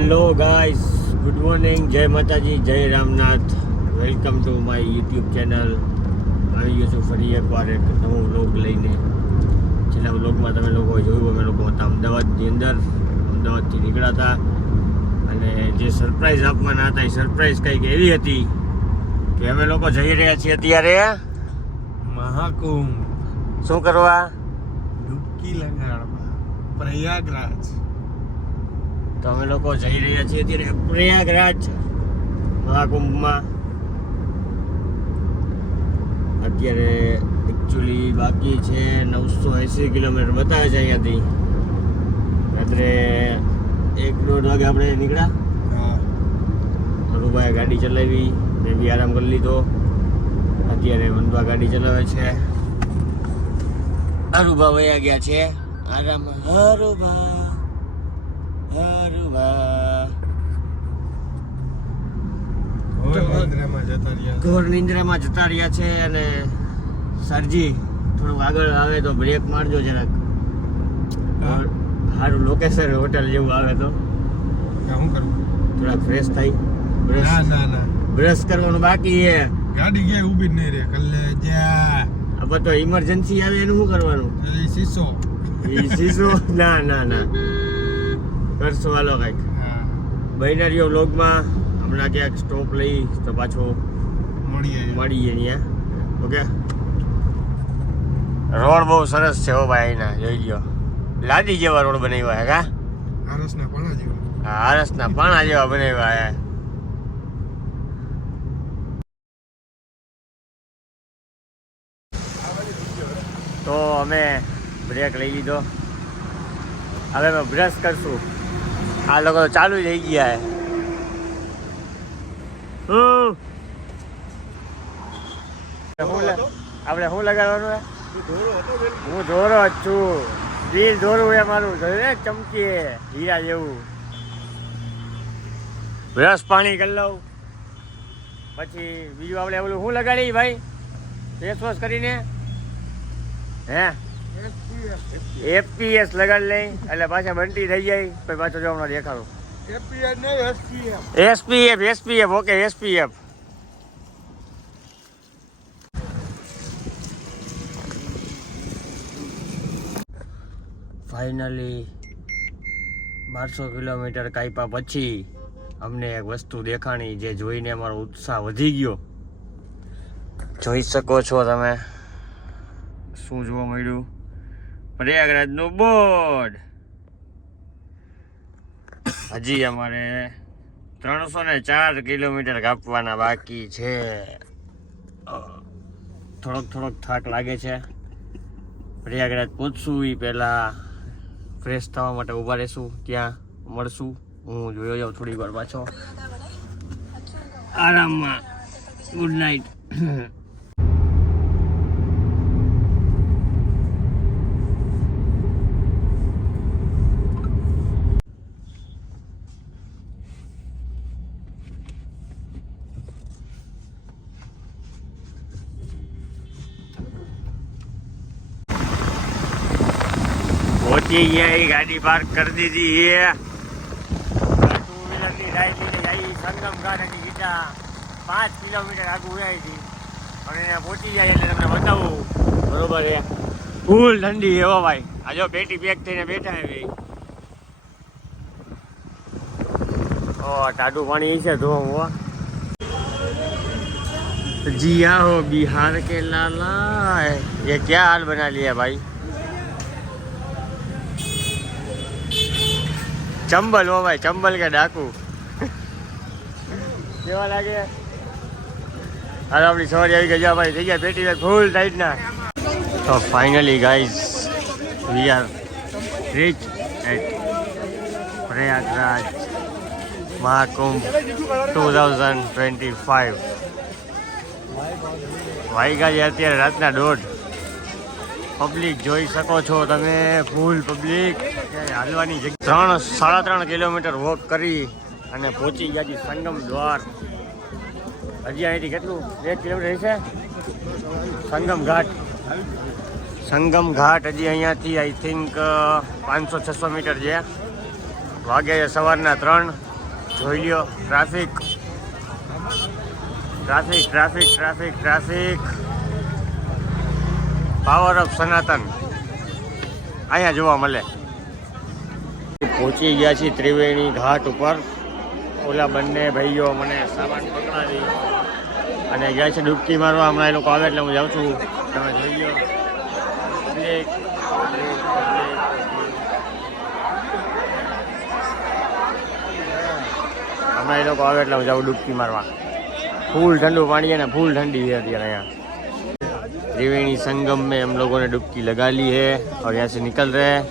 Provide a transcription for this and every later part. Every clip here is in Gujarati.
હેલો ગાઈસ, ગુડ મોર્નિંગ, જય માતાજી, જય Ramnath. Welcome to my YouTube channel. આવી ગયો છું ફરી એકવાર એક નવો વ્લોગ લઈને. છેલ્લા વ્લોગમાં તમે લોકો જોયું, અમે લોકો હતા અમદાવાદની અંદર. અમદાવાદથી નીકળ્યા હતા અને જે સરપ્રાઈઝ આપવાના હતા એ સરપ્રાઈઝ કંઈક એવી હતી કે અમે લોકો જઈ રહ્યા છીએ અત્યારે મહાકુંભ. શું કરવા? ડૂબકી લગાડવા પ્રયાગરાજ. તો અમે લોકો જઈ રહ્યા છીએ અત્યારે પ્રયાગરાજ મહાકુંભમાં. અત્યારે એકચ્યુઅલી બાકી છે 980 કિલોમીટર બતાવે છે અહીંયાથી. રાત્રે 1-1.5 વાગે આપણે નીકળ્યા. અનુભાઈ ગાડી ચલાવી, મેં બી આરામ કરી લીધો. અત્યારે વનભા ગાડી ચલાવે છે. અરુભા વયા ગયા છે આરામ. ઘોર નિંદ્રામાં જતા રહ્યા છે. અને સરજી થોડું આગળ આવે તો બ્રેક મારજો જરાક. સારું લોકેશન હોટલ જેવું આવે તો શું કરવું? થોડા ફ્રેશ થાય. ના બ્રશ કરવાનું બાકી છે. ગાડી ક્યાંય ઊભી જ નહીં રે. કલ્લે જા હવે તો ઇમરજન્સી આવે એનું શું કરવાનું? એ શીશો. શીશો ના કરશું. હાલો કંઈક બહેનરીઓ વ્લોગમાં. હમણાં ક્યાંક સ્ટોપ લઈ તો પાછો મળીએ ત્યાં. ઓકે. રોડ બહુ સરસ છે હો ભાઈ. અહીંના જોઈ લ્યો, લાદી જેવા રોડ બનાવ્યા હે. કા આરસના પાણા જેવા. હા, આરસના પાણા જેવા બનાવ્યા હે. તો અમે બ્રેક લઈ લીધો. હવે અમે બ્રશ કરશું. આ લોકો ચાલુ થઈ ગયા હે. આપણે શું લગાડવાનું હે? હું ધોરો જ છું. દિલ ધોરું એ મારું ચમકી હીરા જેવું. બ્રશ પાણી કરી લઉં પછી બીજું આપણે ઓલું શું લગાડી ભાઈ ફેસ વોશ કરીને? હે FPS લગાડી લઈ એટલે પાછા બંટી થઈ જાય. પછી પાછો જવાનો દેખાડો. SPF okay. SPF finally 1200 kilometre કાપ્યા પછી અમને એક વસ્તુ દેખાણી જે જોઈને અમારો ઉત્સાહ વધી ગયો. જોઈ શકો છો તમે. શું જોવા મળ્યું? પ્રયાગરાજનું બોર્ડ. હજી અમારે 304 કિલોમીટર કાપવાના બાકી છે. થોડોક થાક લાગે છે. પ્રયાગરાજ પહોંચશું એ પહેલાં ફ્રેશ થવા માટે ઊભા રહેશું. ત્યાં મળશું. હું જોયો જાઉં થોડીક વાર પાછો આરામમાં. Good night. પહોંચી ગયા. ગાડી પાર્ક કરી દીધી છે. ટુ વ્હીલરની રાઈડ લઈને જઈ સંગમ ઘાટ હજી સીધા 5 કિલોમીટર આગળ ઉડાવી હતી. અને અહીંયા પહોંચી જાય એટલે તમને બતાવું. બરોબર છે. ફૂલ ઠંડી એવો ભાઈ. આ જો પેટી પેક થઈને બેઠા એવી. ઓ ટાઢું પાણી છે ધોવું. जिया हो बिहार के लाला. ये क्या हाल बना लिया भाई. चंबल हो भाई, चंबल के डाकू. કેવા લાગે? હાલ આપણી સવારી આવી ગઈ ભાઈ. થઈ ગયા પેટી ફૂલ ટાઈટ ના. તો finally guys we are reach at Prayagraj Mahakumbh 2025. વાગ્યા છે અત્યારે રાતના 1:30. પબ્લિક જોઈ શકો છો તમે. ફૂલ પબ્લિક. હાલવાની જગ્યા 3-3.5 કિલોમીટર વોક કરી અને પહોંચી ગયા છે સંગમ દ્વાર. હજી અહીંથી કેટલું 1 કિલોમીટર છે સંગમ ઘાટ. હજી અહીંયાથી આઈ થિંક 500-600 મીટર છે. વાગે છે સવારના 3. જોઈ લ્યો traffic traffic traffic traffic traffic power of સનાતન અહીંયા જોવા મળે. પહોંચી ગયા છીએ ત્રિવેણી ઘાટ ઉપર. ઓલા બંને ભાઈઓ મને સામાન પકડાવી અને ગયા છે ડૂબકી મારવા. હમણાં એ લોકો આવે એટલે હું જાઉં છું. તમે જોઈ લો હમણાં એ લોકો આવે એટલે હું જાઉં ડૂબકી મારવા. फूल ठंडू पानी है ना, फूल ठंडी है अभी यहाँ. त्रिवेणी संगम में हम लोगों ने डुबकी लगा ली है और यहाँ से निकल रहे हैं.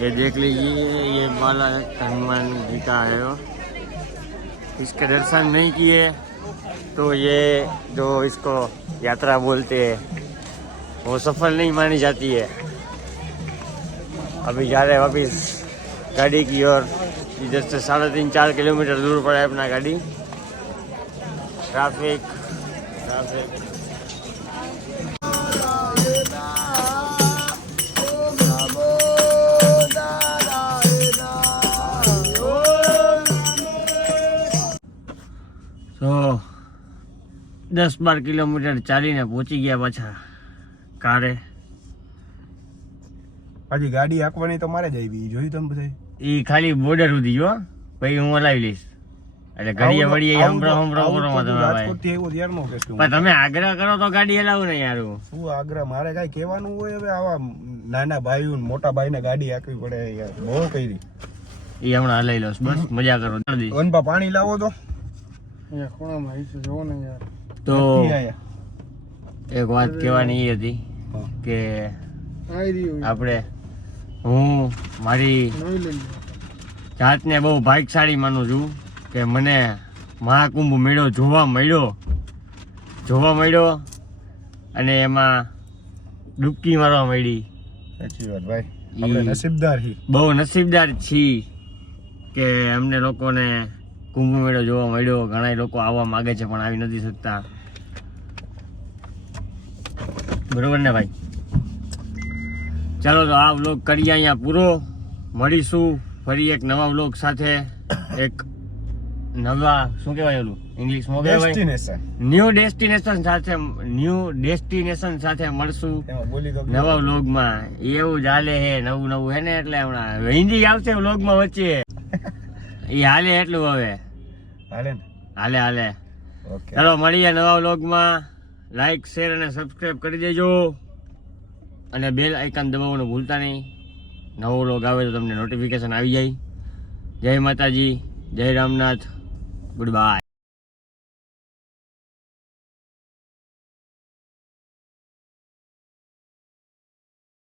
ये देख लीजिए, ये बाला हनुमान जी का है. इसके दर्शन नहीं किए तो ये जो इसको यात्रा बोलते हैं वो सफल नहीं मानी जाती है. अभी जा रहे हैं वापिस गाड़ी की ओर. इधर से 3.5-4 किलोमीटर दूर पड़ा है अपना गाड़ी. ट्रैफिक ट्रैफिक तो 10-12 કિલોમીટર ચાલીને પહોંચી ગયા પાછા કારે. હજી ગાડી હાંકવાની તો મારે જ આવી. જોયું તમે બધા? એ ખાલી બોર્ડર સુધી જો, પછી હું હલાવી લઈશ. એટલે ઘડીએ વળીએ હમરો તમે રાજકોટ થી આવ્યો ત્યારનો કેસ કે પણ તમે આગ્રહ કરો તો ગાડી હલાવું ને યાર. શું આગ્રહ? મારે કઈ કહેવાનું હોય? હવે આવા નાના ભાઈઓ ને મોટા ભાઈને ગાડી હાંકવી પડે યાર. બહુ કરી એ હમણાં હલાવી લઉં બસ, મજા કરો. વનપા પાણી લાવો તો તો એક વાત કહેવાની એ હતી કે આપણે હું મારી જાતને બહુ ભાગ્યશાળી માનું છું કે મને મહાકુંભ મેળો જોવા મળ્યો અને એમાં ડૂબકી મારવા મળી. સાચી વાત ભાઈ, આપણે નસીબદાર છીએ. બહુ નસીબદાર છીએ કે અમને લોકોને કુંભ મેળો જોવા મળ્યો. ઘણા લોકો આવવા માંગે છે પણ આવી નથી શકતા. બરોબર ને ભાઈ? ચાલો તો આ વ્લોગ કરીએ અહીંયા પૂરો. મળીશું ફરી એક નવા વ્લોગ સાથે. એક નવા શું કહેવાય ઓલું ઇંગ્લિશમાં કહેવાય ન્યૂ ડેસ્ટિનેશન સાથે મળશું નવા વ્લોગમાં. એવું જ હાલે હે, નવું હે ને એટલે હમણાં હિન્દી આવશે વ્લોગમાં વચ્ચે. એ હાલે એટલું હવે હાલે. ચાલો મળીએ નવા વ્લોગમાં. લાઈક, શેર અને સબસ્ક્રાઈબ કરી દેજો અને બેલ આઇકન દબાવવાનું ભૂલતા નહીં. નવો વ્લોગ આવે તો તમને નોટિફિકેશન આવી જાય. જય માતાજી, જય રામનાથ, ગુડ બાય.